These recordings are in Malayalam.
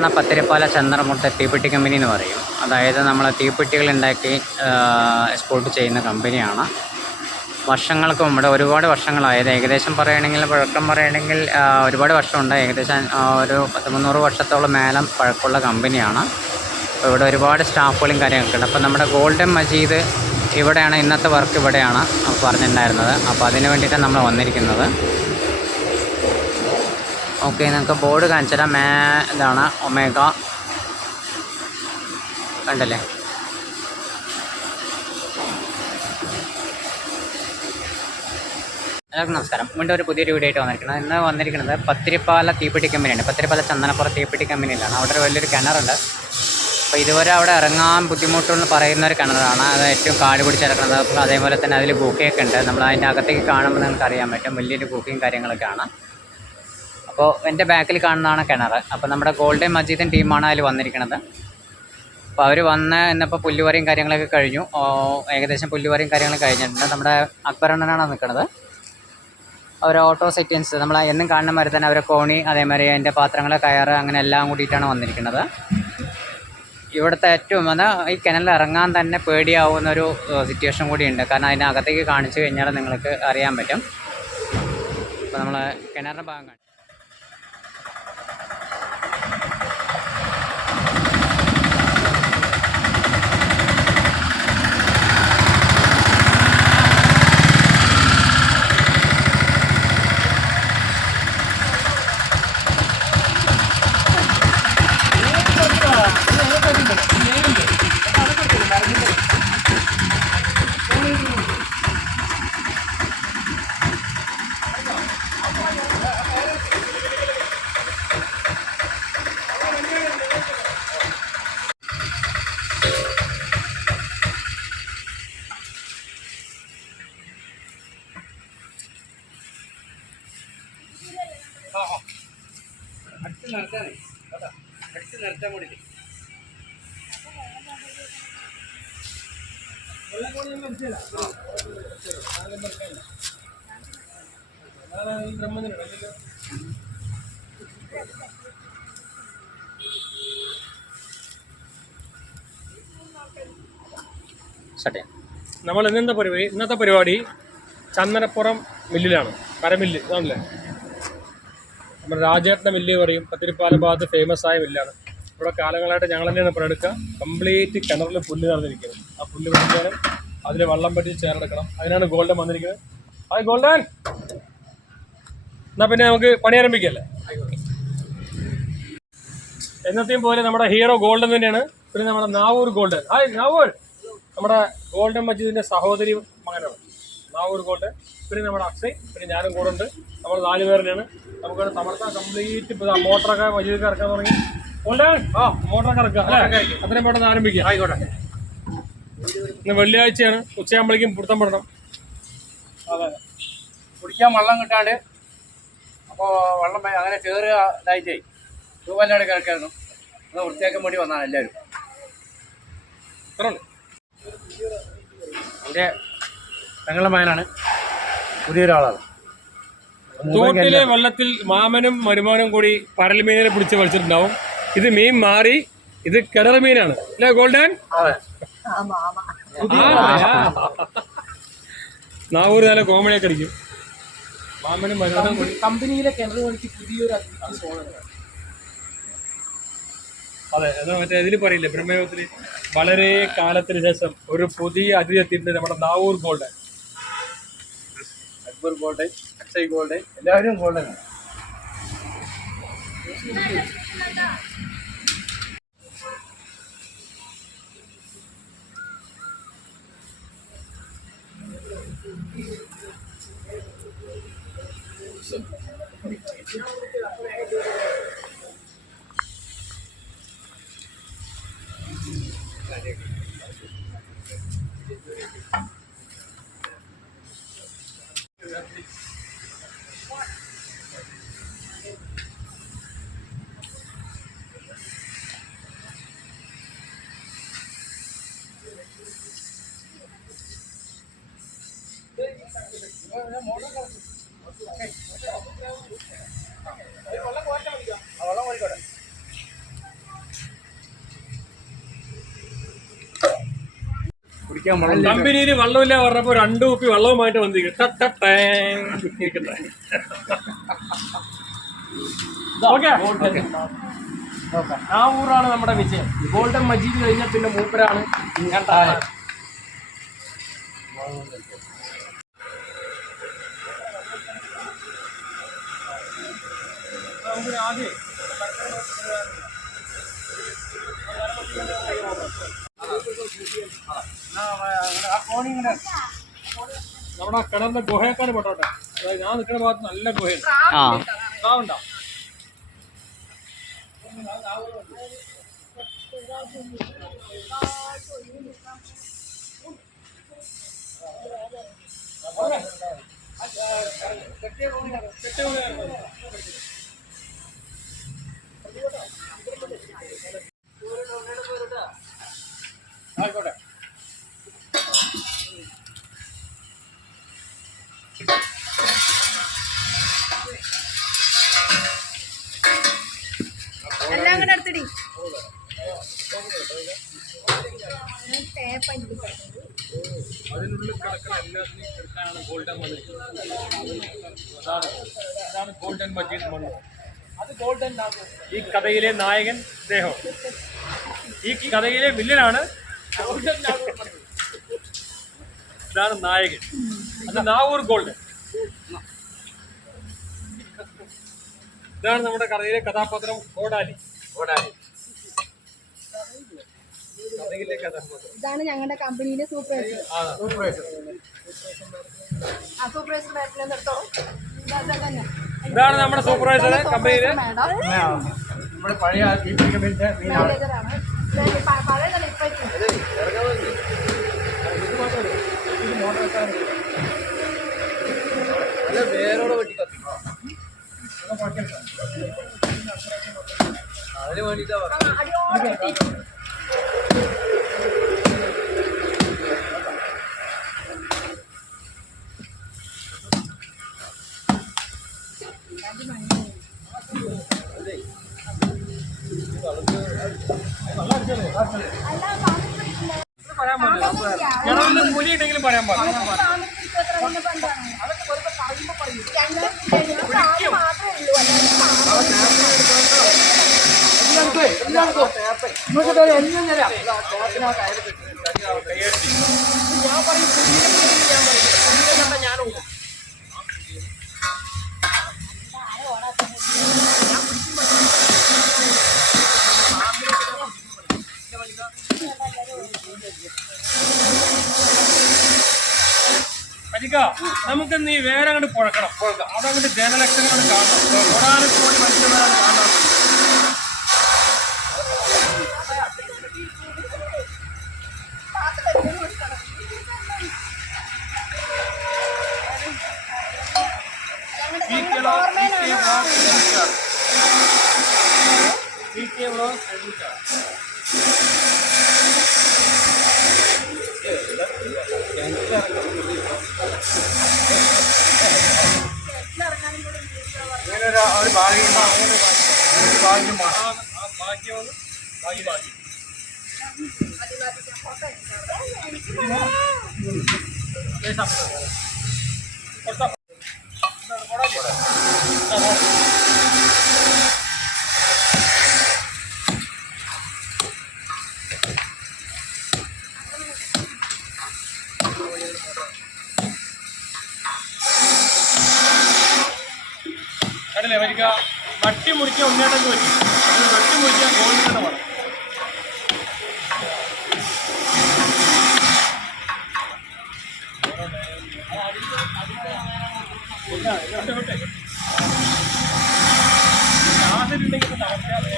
ഇതാണ് പത്തിരിപ്പാല ചന്ദ്രമുട്ട തീപ്പെട്ടി കമ്പനി എന്ന് പറയും. അതായത് നമ്മൾ തീപ്പെട്ടികൾ ഉണ്ടാക്കി എക്സ്പോർട്ട് ചെയ്യുന്ന കമ്പനിയാണ്. വർഷങ്ങൾക്ക് മുമ്പ്, ഒരുപാട് വർഷങ്ങളായത്, ഏകദേശം പറയുകയാണെങ്കിൽ പഴക്കം പറയുകയാണെങ്കിൽ ഒരുപാട് വർഷമുണ്ട്. ഏകദേശം ഒരു 300 വർഷത്തോളം മേലം പഴക്കമുള്ള കമ്പനിയാണ്. അപ്പോൾ ഇവിടെ ഒരുപാട് സ്റ്റാഫുകളും കാര്യങ്ങളൊക്കെ ഉണ്ട്. അപ്പോൾ നമ്മുടെ ഗോൾഡൻ മജീദ് ഇവിടെയാണ്, ഇന്നത്തെ വർക്ക് ഇവിടെയാണ് പറഞ്ഞിട്ടുണ്ടായിരുന്നത്. അപ്പോൾ അതിന് വേണ്ടിയിട്ടാണ് നമ്മൾ വന്നിരിക്കുന്നത്. ഓക്കെ, നിങ്ങൾക്ക് ബോർഡ് കാണിച്ചു തരാം. ഇതാണ് ഒമേഗ, കണ്ടല്ലേ? എല്ലാവർക്കും നമസ്കാരം. വീണ്ടും ഒരു പുതിയൊരു വീഡിയോ ആയിട്ട് വന്നിരിക്കുന്നത്. ഇന്ന് വന്നിരിക്കുന്നത് പത്തിരിപ്പാല തീപ്പെട്ടി കമ്പനിയാണ്. പത്തിരിപ്പാല ചന്ദനപ്പുറം തീപ്പെട്ടി കമ്പനിയിലാണ്. അവിടെ ഒരു വലിയൊരു കിണറുണ്ട്. അപ്പോൾ ഇതുവരെ അവിടെ ഇറങ്ങാൻ ബുദ്ധിമുട്ടെന്ന് പറയുന്ന ഒരു കിണറാണ്. അത് ഏറ്റവും കാട് പിടിച്ചിറക്കുന്നത്. അപ്പോൾ അതേപോലെ തന്നെ അതിൽ ഗുഹയൊക്കെ ഉണ്ട്. നമ്മൾ അതിൻ്റെ അകത്തേക്ക് കാണുമ്പോൾ നിങ്ങൾക്ക് അറിയാൻ പറ്റും വലിയൊരു ഗുഹയും കാര്യങ്ങളൊക്കെയാണ്. അപ്പോൾ എൻ്റെ ബാക്കിൽ കാണുന്നതാണ് കിണർ. അപ്പോൾ നമ്മുടെ ഗോൾഡൻ മജീദൻ ടീമാണ് അതിൽ വന്നിരിക്കുന്നത്. അപ്പോൾ അവർ ഇന്നിപ്പോൾ പുല്ലുവരയും കാര്യങ്ങളൊക്കെ കഴിഞ്ഞു. ഏകദേശം പുല്ലുവരയും കാര്യങ്ങളൊക്കെ കഴിഞ്ഞിട്ടുണ്ട്. നമ്മുടെ അക്ബറണ്ണനാണ് നിൽക്കുന്നത്. അവർ ഓട്ടോ സെറ്റിൻസ് നമ്മൾ എന്നും കാണുന്ന മാതിരി തന്നെ അവരെ കോണി, അതേമാതിരി അതിൻ്റെ പാത്രങ്ങൾ, കയറ്, അങ്ങനെ എല്ലാം കൂടിയിട്ടാണ് വന്നിരിക്കുന്നത്. ഇവിടുത്തെ ഏറ്റവും ഈ കിണറിൽ ഇറങ്ങാൻ തന്നെ പേടിയാവുന്നൊരു സിറ്റുവേഷൻ കൂടിയുണ്ട്. കാരണം അതിനകത്തേക്ക് കാണിച്ചു കഴിഞ്ഞാൽ നിങ്ങൾക്ക് അറിയാൻ പറ്റും. അപ്പോൾ നമ്മൾ കിണറിൻ്റെ ഭാഗം കാണും. അടിച്ച് നിർത്താൻ വേണ്ടി നമ്മൾ ഇന്നത്തെ പരിപാടി ചന്ദനപ്പുറം മില്ലിലാണ്. കരമില്ല് ആണല്ലേ, നമ്മുടെ രാജേട്ടൻ്റെ മില്ല് പറയും. പത്തിരിപ്പാല ഭാഗത്ത് ഫേമസ് ആയ മില്ലാണ്. ഇവിടെ കാലങ്ങളായിട്ട് ഞങ്ങൾ തന്നെയാണ് പണിയെടുക്കുക. കംപ്ലീറ്റ് കിണറിൽ പുല്ല് നടന്നിരിക്കുന്നത്. ആ പുല്ല് പറിക്കാനും അതിൽ വെള്ളം പറ്റി ചേർന്നെടുക്കണം. അതിനാണ് ഗോൾഡൻ വന്നിരിക്കുന്നത്. ഹായ് ഗോൾഡൻ, എന്നാൽ പിന്നെ നമുക്ക് പണി ആരംഭിക്കല്ലേ? എന്നത്തെയും പോലെ നമ്മുടെ ഹീറോ ഗോൾഡൻ തന്നെയാണ്. പിന്നെ നമ്മുടെ നാവൂർ ഗോൾഡൻ. ഹായ് നാവൂർ, നമ്മുടെ ഗോൾഡൻ മജീദിൻ്റെ സഹോദരി മകനാണ് നാവൂർ ഗോൾഡൻ. പിന്നെ നമ്മുടെ അക്ഷയ്, പിന്നെ ഞാനും കൂടെ ഉണ്ട്. നമ്മൾ 4 പേരിനാണ്. നമുക്കവിടെ തമർത്താൻ കംപ്ലീറ്റ് ഇപ്പോൾ മോട്ടറൊക്കെ മജീദൊക്കെ ഇറക്കാൻ തുടങ്ങി. ഗോൾഡൻ, മോട്ടറൊക്കെ ഇറക്കുക അല്ലേ? അത്രയും പെട്ടെന്ന് ആരംഭിക്കുക. ആയിക്കോട്ടെ. ഇന്ന് വെള്ളിയാഴ്ചയാണ്. ഉച്ചയാകുമ്പോഴേക്കും പിടുത്തം പെടണം. അതെ, കുടിക്കാൻ വെള്ളം കിട്ടാണ്ട് അപ്പോൾ വെള്ളം അങ്ങനെ ചേറുക ഇതായിട്ടേ തൂവല്ലാണ് കിടക്കായിരുന്നു. അത് വൃത്തിയാക്കാൻ വേണ്ടി വന്നതാണ് എല്ലാവരും. എൻ്റെ പെങ്ങളുടെ മകനാണ്, പുതിയൊരാളാണ്. തോട്ടിലെ വെള്ളത്തിൽ മാമനും മരുമാനും കൂടി പരൽമീനെ പിടിച്ച് വലിച്ചിട്ടുണ്ടാവും. ഇത് മീൻ മാറി, ഇത് കിണർ മീനാണ് അല്ലേ ഗോൾഡൻ? നാവൂർ നല്ല കോമഡിയൊക്കെ അടിക്കും. മാമനും മരുമാനും കൂടി കമ്പനിയിലെ കിണർ പണിക്ക് പുതിയൊരു അതെ, അത് മറ്റേ ഇതിൽ പറയില്ലേ, ബ്രഹ്മയോഗത്തിൽ വളരെ കാലത്തിന് ശേഷം ഒരു പുതിയ അതിഥി എത്തിയിട്ടുണ്ട്. നമ്മുടെ Navoor golden, Akbar golden, Akshay golden, എല്ലാവരും ഗോൾഡനാണ്. കുടിക്കാൻ വെള്ളം കമ്പനിയിൽ വെള്ളമില്ല പറഞ്ഞപ്പോ 2 കുപ്പി വെള്ളവുമായിട്ട് വന്നിരിക്കും. ആ ഊറാണ് നമ്മുടെ വിജയം. ഗോൾഡൻ മജീദ് കഴിഞ്ഞ പിന്നെ മൂപ്പരാണ്. ആദ്യം നമ്മുടെ കിണറിന്റെ ഗുഹയൊക്കെ പെട്ടോട്ടെ. അതായത് ഞാൻ നിൽക്കുന്ന ഭാഗത്ത് നല്ല ഗുഹയുണ്ട്. ഉണ്ടാ ആയിക്കോട്ടെ. എല്ലാം കൂടെ എടുത്തിടി. അതിനുള്ളിൽ കിടക്കുന്ന എല്ലാത്തിനെയും എടുക്കാനാണ് ഗോൾഡൻ മണി. അതാണ് ഗോൾഡൻ മജീദ് മണ്ണ്. അത് ഗോൾഡൻ. ഈ കഥയിലെ നായകൻ ഇദ്ദേഹം. ഈ കഥയിലെ വില്ലനാണ്. ഇതാണ് നായകൻ. അത് നാവൂർ ഗോൾഡൻ. ഇതാണ് നമ്മുടെ കഥയിലെ കഥാപാത്രം കോടാലി. ഇതാണ് ഞങ്ങളുടെ കമ്പനിയിലെ സൂപ്പർവൈസർ. സൂപ്പർവൈസർ ബാറ്റിൽ നിർത്തോളൂ. ഇതാണ് നമ്മുടെ സൂപ്പർവൈസർ കമ്പനിയിലെ. നമ്മുടെ പഴയ മാനേജറാണ്. പഴയതല്ല ഇപ്പോഴത്തെ. വേരോടെ വെട്ടി കത്തി അതിന് വേണ്ടിട്ടാ കിണറിന്റെ കൂലി ഉണ്ടെങ്കിലും പറയാൻ പാടില്ല. നമുക്ക് നീ വേറെ അങ്ങോട്ട് പുഴക്കണം. അതങ്ങോട്ട് ജനലക്ഷങ്ങളാണ് കാണണം. കോടാനക്കോടി മനുഷ്യന്മാരാണ് കാണാൻ. ഒരു ഭാഗ്യം കടലേ വരിക. വട്ടി മുറിക്കാൻ ഉണ്ണേട്ടൊക്കെ പറ്റി. വെട്ടി മുറിക്കാൻ ഗോൾഡിനെ വേണം. ാസിലുണ്ടെങ്കിൽ തകർക്കാതെ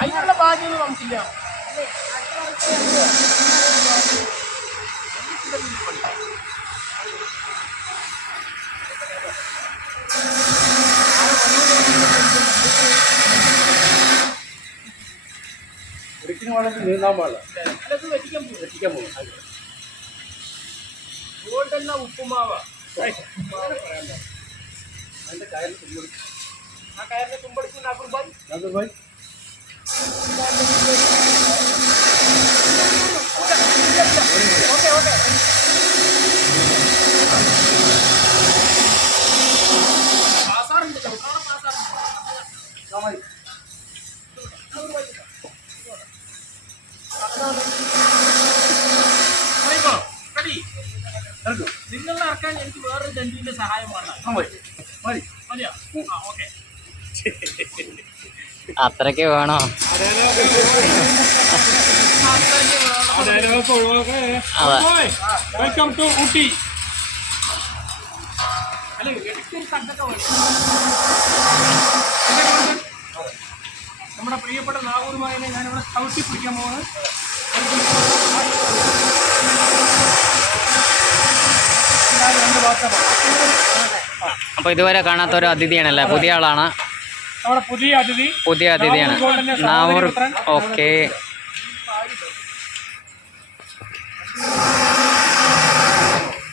അതിനുള്ള ഭാഗ്യമൊന്നും നമുക്കില്ല. ഒരിക്കലും വളരെ നീന്താൻ പാടില്ല. അല്ലത് വെറ്റിക്കാൻ പോകും. ഗോൾഡെന്ന ഉപ്പുമാവ്. അതിന്റെ കയറിന് തുമ്പെടുക്കും. ആ കയറിന്റെ തുമ്പെടുക്കും നാഗൂർ ഭായ്. അത് പോയി ഓക്കെ ഓക്കെ. പാസാറുണ്ട്, ചവിട്ടാണ് പാസാറുണ്ട്. നിങ്ങളുടെ ഇറക്കാൻ എനിക്ക് വേറൊരു ദണ്ഡിന്റെ സഹായം വേണം. മതിയോ? ആ ഓക്കെ. അത്രയ്ക്ക് വേണോ? Welcome to Ooty. അല്ല ഇടയ്ക്കൊരു കണ്ടൊക്കെ വേണം. നമ്മുടെ പ്രിയപ്പെട്ട നാഗൂരുമായി ഞാനിവിടെ ചവിട്ടി പിടിക്കാൻ പോകുന്നത്. അപ്പോൾ ഇതുവരെ കാണാത്ത ഒരു അതിഥിയാണല്ലേ? പുതിയ ആളാണ്. നമ്മുടെ പുതിയ അതിഥിയാണ് നാവൂർ. ഓക്കെ.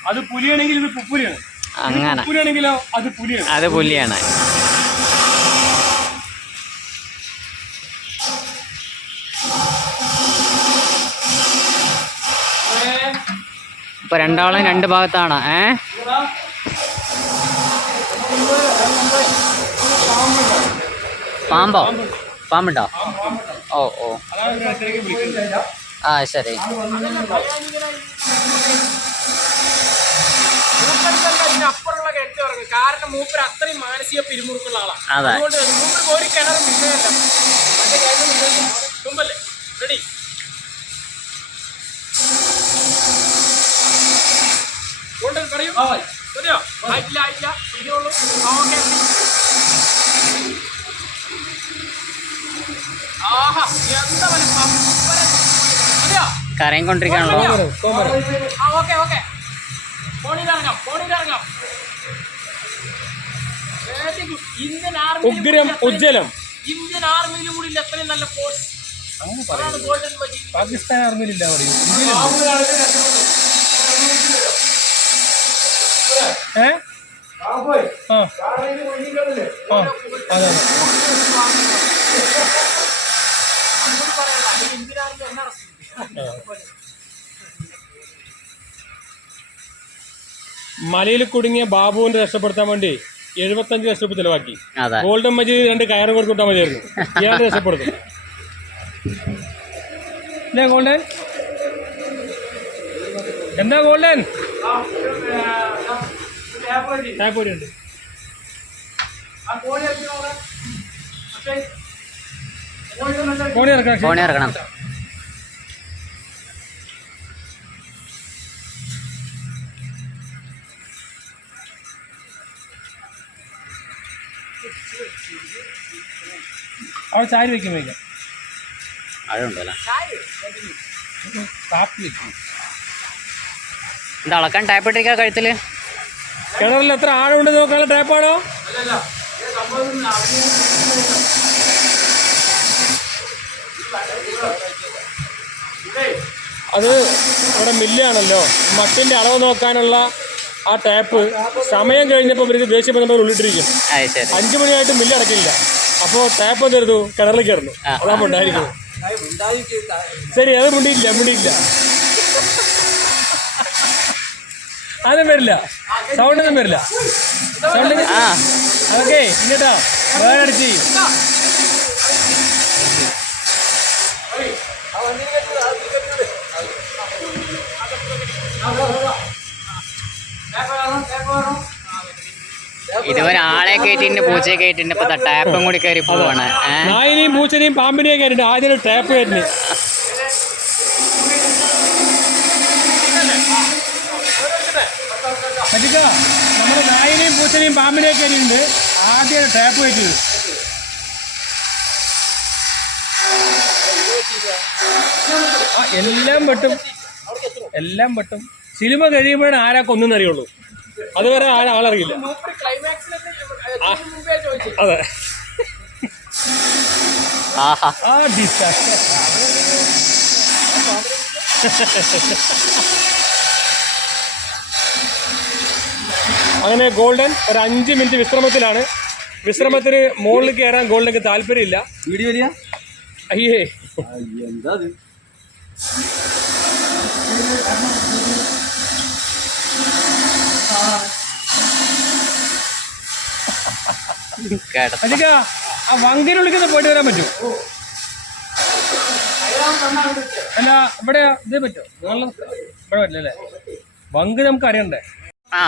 അത് പുലിയാണെങ്കിൽ ഇത് പുപ്പുലിയാണ്. അങ്ങനെ പുലിയാണെങ്കിലോ അത് പുലിയാണ്. അത് പുലിയാണ്. ഇപ്പൊ രണ്ടാളും രണ്ട് ഭാഗത്താണ്. പാമ്പുണ്ടോ? ഓ ഓ ആ ശരി. അപ്പുറമുള്ള കെട്ടി ഉറങ്ങും. കാരണം മൂപ്പർ അത്രയും മാനസിക പിരിമുറുക്കുള്ള ആളാണ്. അതെ. അതുകൊണ്ട് മൂപ്പർക്ക് ഒരു കിണർ വിഷയമല്ല. മറ്റേ കാര്യം തുമ്പല്ലേ? റെഡി? കൊണ്ടത് പറയൂ. മതിയോ? ആയിട്ടില്ല ഇരിക്കുള്ളൂ. ഓക്കെ. ആഹാ എന്താ വലുപ്പം. മതിയോ? കരയും കൊണ്ടിരിക്കാണല്ലോ. ആ ഓക്കെ ഓക്കെ. ഫോണിലിറങ്ങാം. ഇന്ത്യൻ ആർമിയിലും ഉജ്ജ്വലം. ഇന്ത്യൻ ആർമിയിലും കൂടി എത്രയും നല്ല ഫോഴ്സ്. ഗോൾഡൻ മജീദ്. പാകിസ്ഥാൻ ആർമിയിലില്ല. മലയിൽ കുടുങ്ങിയ ബാബുവിനെ രക്ഷപ്പെടുത്താൻ വേണ്ടി 75 ലക്ഷം രൂപ ചെലവാക്കി. ഗോൾഡൻ മജീദ് 2 കയറും കൊടുത്താൽ മതിയായിരുന്നു. ഇയാൾ രക്ഷപ്പെടുത്തും. അല്ലേ ഗോൾഡൻ? എന്താ ഗോൾഡൻ? ഉണ്ട്. ഫോണി ഇറക്കണം. അവിടെ ചായ വെക്കും. അതുണ്ടല്ലോ. കാപ്പി വെക്കും. എന്താ അളക്കാൻ ടാപ്പ് ഇട്ടിരിക്കുക കഴുത്തില്? കിണറിൽ എത്ര ആഴമുണ്ട് നോക്കാനുള്ള ടാപ്പാണോ? അത് ഇവിടെ മില്ലാണല്ലോ. മട്ടിന്റെ അളവ് നോക്കാനുള്ള ആ ടാപ്പ് സമയം കഴിഞ്ഞപ്പോൾ ഇവർക്ക് ദേഷ്യം വന്നിട്ട് ഉള്ളിട്ടിരിക്കും. 5 മണിയായിട്ട് മില്ല് അടക്കില്ല. അപ്പോൾ ടാപ്പ് എന്തെടുത്തു? കിണറിൽ കയറുന്നു. അതാകുമ്പോൾ ഉണ്ടായിരിക്കുന്നു. ശരി, അത് മുണ്ടിയില്ല. അതും വരില്ല. സൗണ്ടൊന്നും വരില്ല. അതൊക്കെ ഇങ്ങോട്ടാ വേറെ അടിച്ച്. ഇതുവരെ ആളെ കയറ്റിണ്ട്, പൂച്ചയെ കയറ്റിണ്ട്. ഇപ്പൊ ടാപ്പും കൂടി കയറി പോവാണ്. നായിനെയും പൂച്ചനെയും പാമ്പിനെയും കയറിണ്ട്. ആദ്യം ടാപ്പ് കയറ്റി. പറ്റിക്ക നമ്മൾ നായിനെയും പൂച്ചനെയും പാമ്പിനെയും ഒക്കെ ഉണ്ട്. ആദ്യം ടാപ്പ് വെച്ചത് എല്ലാം വെട്ടും. സിനിമ കഴിയുമ്പോഴാണ് ആരാ കൊന്നെന്നറിയുള്ളൂ. അതുവരെ ആളറിയില്ല. അതെ. അങ്ങനെ ഗോൾഡൻ ഒരു 5 മിനിറ്റ് വിശ്രമത്തിലാണ്. വിശ്രമത്തിന് മുകളിൽ കയറാൻ ഗോൾഡനൊക്കെ താല്പര്യമില്ല. അയ്യേ എന്താ അജിക്ക ആ വങ്കിനുള്ളിൽ പോയിട്ട് വരാൻ പറ്റുമോ? അല്ല ഇവിടെ ഇതേ പറ്റുമോ? ഇവിടെ പറ്റില്ലല്ലേ? വങ്ക് നമുക്ക് അറിയണ്ടേ? ആ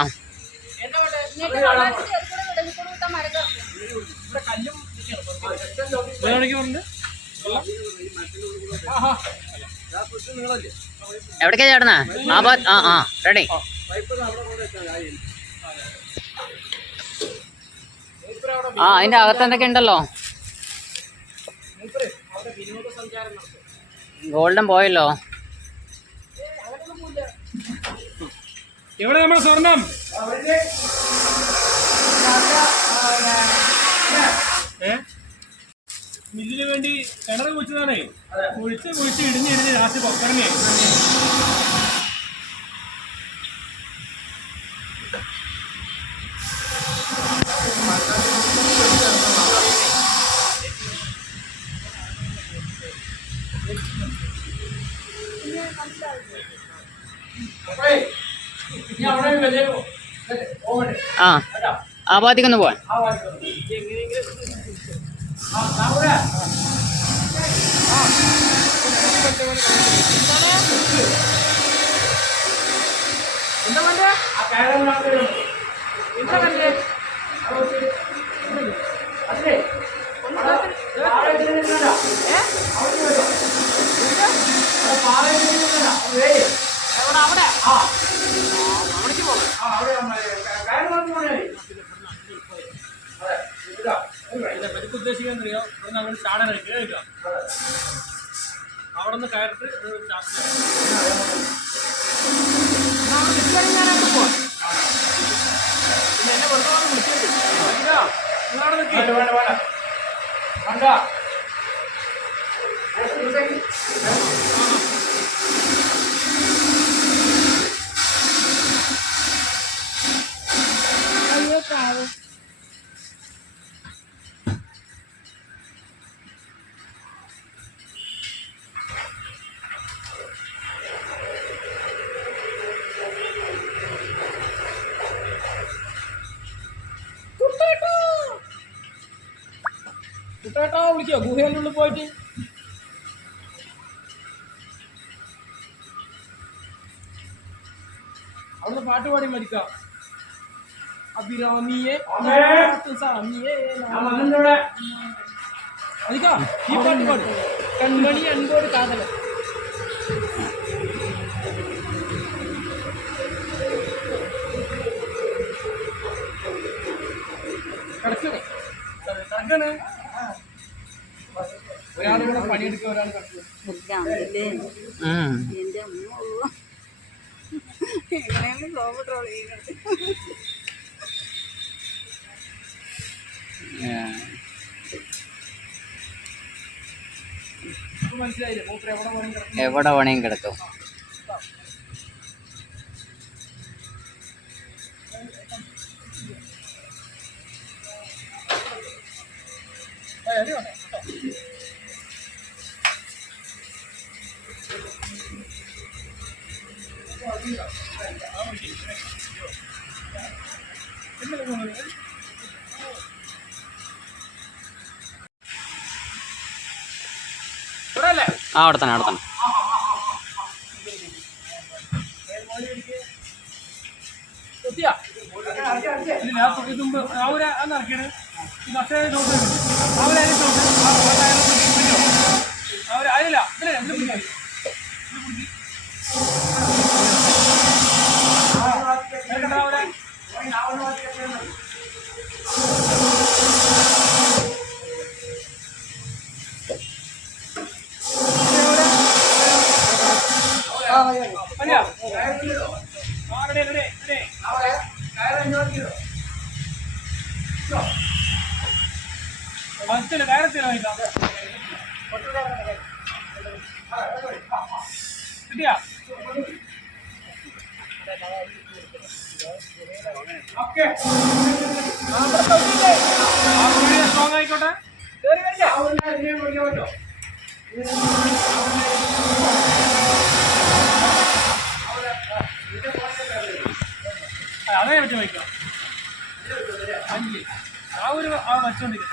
എവിടേക്കാ ചേട്ടനാ? ആ റെഡി. അതിന്റെ അകത്ത് എന്തൊക്കെ ഉണ്ടല്ലോ. ഗോൾഡൻ പോയല്ലോ. എവിടെ നമ്മുടെ സ്വർണം? മില്ലിന് വേണ്ടി കിണറ് കുഴിച്ചതാണേ. കുഴിച്ച് ഇടിഞ്ഞ് ലാസ്റ്റ് പൊക്കറങ്ങി. ആ ഭാഗത്തേക്കൊന്ന് പോവാൻ. എനിക്ക് ഉദ്ദേശിക്കാൻ അറിയാം. ഇവിടെ അങ്ങനെ ചാടാൻ കഴിക്കാം. അവിടെ നിന്ന് കയറിട്ട് കുട്ടേട്ടാ വിളിക്കോ ഗുഹേൻ്റെ ഉള്ളിൽ പോയിട്ട്. അവിടുന്ന് പാട്ട് പാടി മരിക്കാം. അഭിരാമിയെ മരിക്കാം. ഈ പാട്ട് പാടും. കൺമണി അൻപോട് കാതല. കിടക്കണേ. ഒരാളിവിടെ പണിയെടുക്കുക, ഒരാൾ മനസ്സിലായില്ലേ? എവിടെ വേണമെങ്കിലും കിടക്കും. അവിടെ തന്നെ സ്ട്രോങ് ആയിക്കോട്ടെ. അതേ പറ്റി വയ്ക്കാം. അഞ്ച് ആ ഒരു വച്ചോണ്ടിരിക്കും.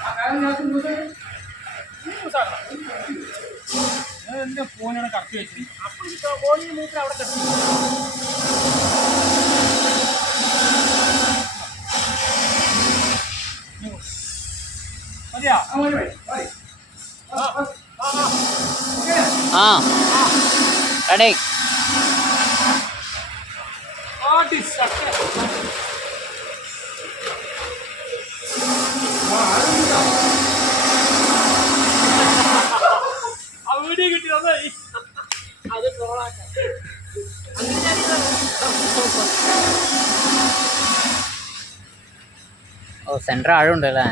എന്റെ ഫോനാണ് കറക്റ്റ് വെച്ചത്. അപ്പൊ ഈ ഫോണിന് മൂത്രം അവിടെ കെട്ടി. മതിയാ? ആ റെഡി. വീഡിയോ കിട്ടി നന്നായി. അത് ട്രോളാക്കാം. ഓ സെൻറ്റർ ആഴമുണ്ട് അല്ലേ?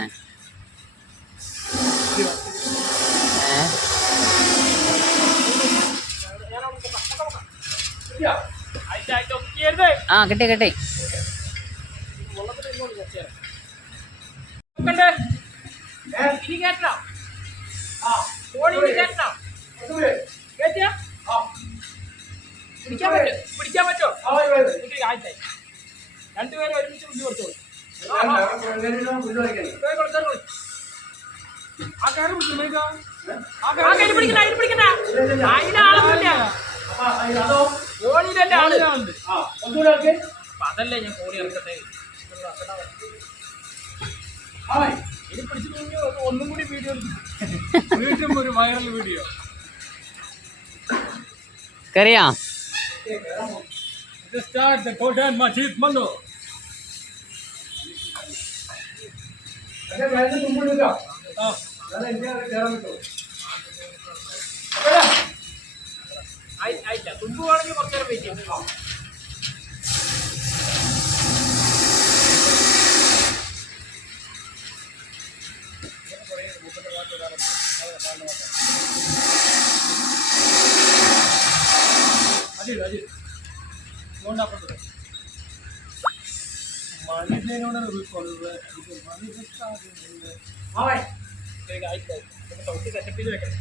ആ കിട്ടി കിട്ടി. ഇനി കേട്ടോ? പിടിക്കാൻ പറ്റോ? രണ്ടുപേരും ഒരുമിച്ച് ബുദ്ധി കൊടുത്തോളൂ. ആ കാര്യം പിടിക്കണ്ട. അതല്ലേ ഞാൻ ഫോണി ഇറക്കട്ടെ. ഇനി പിടിച്ചു ഒന്നും കൂടി വീഡിയോ വീണ്ടും ഒരു വൈറൽ വീഡിയോ. കറിയാം Start the Kodan Majid Mando. ആയില്ല തുമ്പുവാണെങ്കിൽ കുറച്ചു നേരം വെയിറ്റ് ചെയ്യും. അതെ അതെ അതുകൊണ്ടാക്കുന്നത് മനുഷ്യനോട് സൗത്ത് സെറ്റപ്പ് ചെയ്ത് വെക്കണം.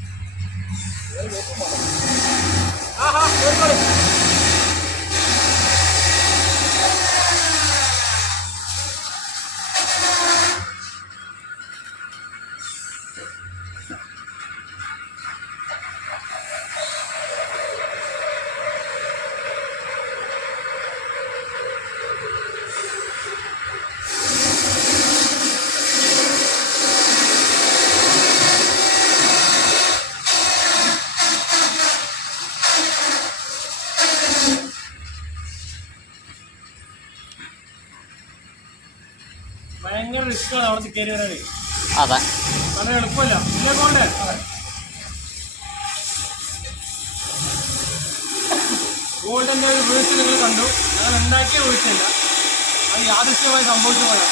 ഭയങ്കര റിസ്ക്കാണ് അവിടെ കയറി വരാനേ. അതെ വളരെ എളുപ്പമല്ല. ഇല്ലേ കൊണ്ട് ഗോൾഡൻ്റെ ഒരു വീഴ്ച നിങ്ങൾ കണ്ടു. ഞാൻ ഉണ്ടാക്കിയ വീഴ്ചയില്ല, അത് യാദൃശ്യമായി സംഭവിച്ചു പോയാണ്.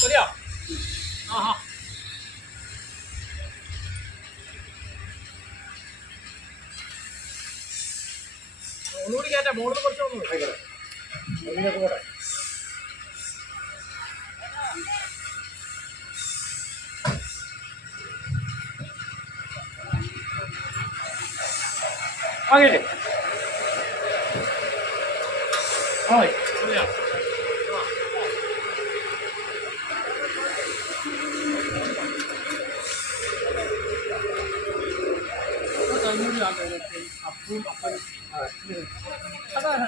മതിയോ? ആഹാ ഒന്നുകൂടി കയറ്റാം. മോളിൽ കുറച്ച് ഒന്നും കൂടെ ആകെ ആ മതിയോ? അപ്പൂം അപ്പനും അതാണ്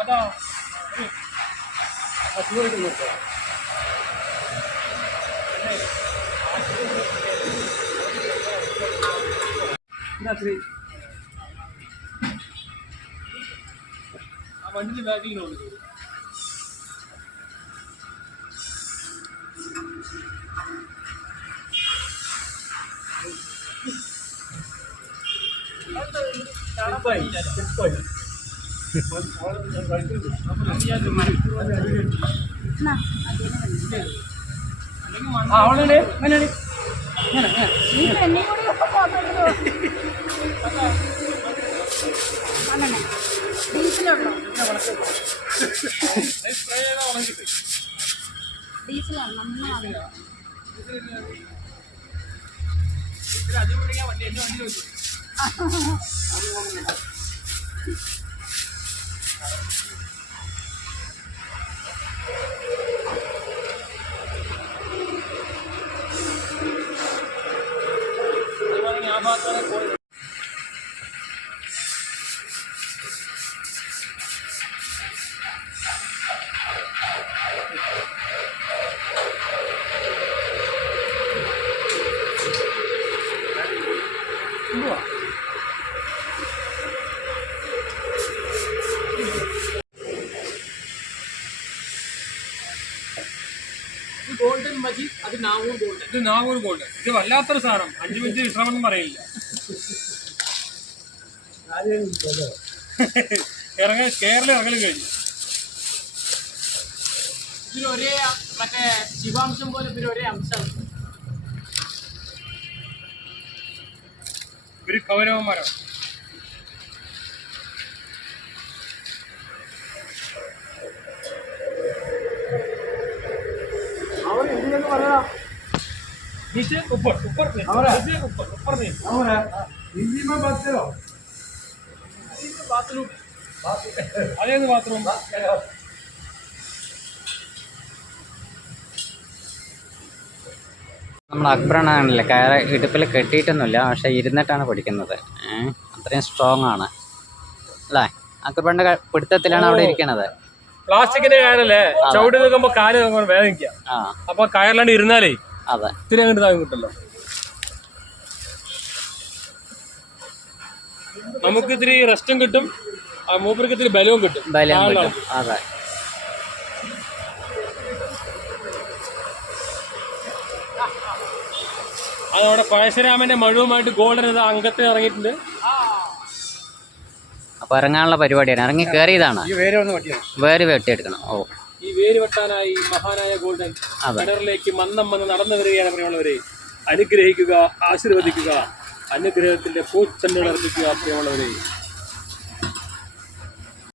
അതാ ആ വണ്ടിന്റെ ബാക്കിൽ അവളെ നീ എന്നെ കൂടി ഫോട്ടോ എടുത്തോ ഡീസലുണ്ടോ ഡീസലാണ് നന്നാണല്ലോ ഗോൾഡൻ മജീദ്, അത് നാവൂർ ഗോൾഡൻ. ഇത് നാവൂർ ഗോൾഡൻ. ഇത് വല്ലാത്തൊരു സാധനം. 5 മിനിറ്റ് വിശ്രമം പറയില്ല. കേരളം ഇറങ്ങലും കഴിഞ്ഞു. ഇതിലൊരേ മറ്റേ ശിവാംശം പോലെ ഇതിലൊരേ അംശം. ഇവര് കൗരവന്മാരാണ്. नीचे ऊपर ऊपर नीचे ऊपर ऊपर नहीं हिंदी में बात करो. बाथरूम अदेത് ബാത്റൂം നമ്മൾ അക്ബറാണല്ലേ കയറ് ഇടുപ്പിൽ കെട്ടിയിട്ടൊന്നുമില്ല, പക്ഷെ ഇരുന്നിട്ടാണ് പഠിക്കുന്നത്. അത്രയും സ്ട്രോങ് ആണ് അല്ലേ? അക്ബറിന്റെ പിടുത്തത്തിലാണ് അവിടെ ഇരിക്കണത്. പ്ലാസ്റ്റിക്കിന്റെ കയറല്ലേ, ചവിട്ടി നിൽക്കുമ്പോ കാല് വേദനിക്കുക. അപ്പൊ കയറിലാണ്ട് ഇരുന്നാലേ അതെ ഇത്തിരി അങ്ങോട്ട് താങ്ങി കിട്ടല്ലോ. നമുക്ക് ഇത്തിരി റെസ്റ്റും കിട്ടും, മൂപ്പർക്ക് ഇത്തിരി ബലവും കിട്ടും. അതെ അതവിടെ പഴശ്ശിരാമന്റെ മഴുവുമായിട്ട് ഗോൾഡൻ അംഗത്തിന് ഇറങ്ങിയിട്ടുണ്ട്. അപ്പൊ ഇറങ്ങാനുള്ള പരിപാടിയാണ്. ഇറങ്ങി കയറിയതാണ്. വേര് വെട്ടിയെടുക്കണം. ഓ, ഈ വേര് വെട്ടാനായി മഹാനായ ഗോൾഡൻ കിണറിലേക്ക് മന്നം വന്ന് നടന്നു വരികയാണ്. പ്രിയമുള്ളവരെ, അനുഗ്രഹിക്കുക, ആശീർവദിക്കുക, അനുഗ്രഹത്തിന്റെ പൂച്ചെണ്ടുകൾ അർപ്പിക്കുക. പ്രിയമുള്ളവരെ.